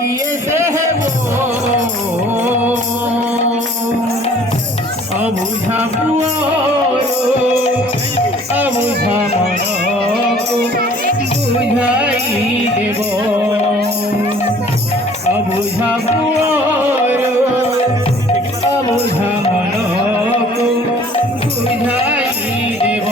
किए से है वो अबुझा अबुझा मनकु बुझाई देव अबुझा अबुझा मनकु बुझाई देव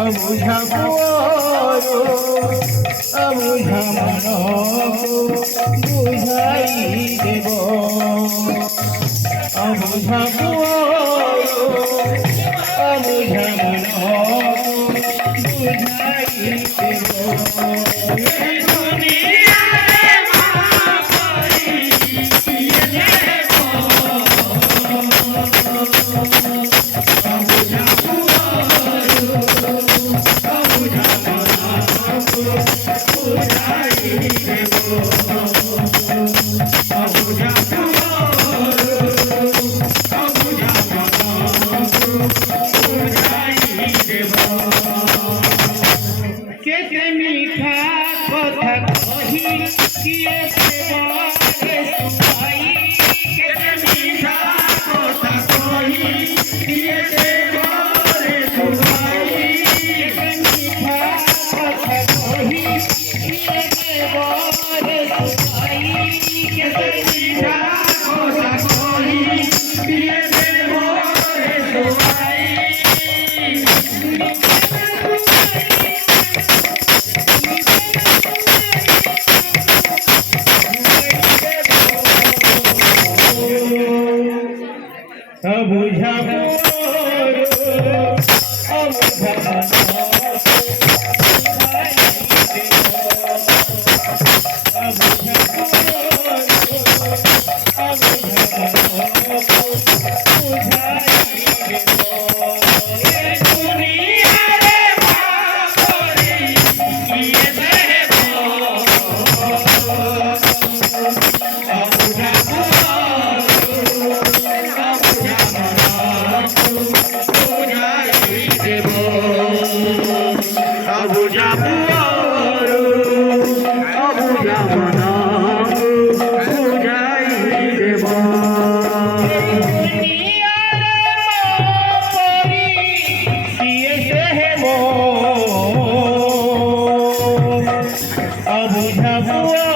अबुझा अबुझा मनकु बुझाई देव अबुझा अबुझा मनकु बुझाई देव मीठा कथा कही किए से सुनाई मीठा कथा कही किए से सुनाई मीठा कथा कही किए से सुनाई मीठा कथा कही किए से सुनाई अबुझा अबुझा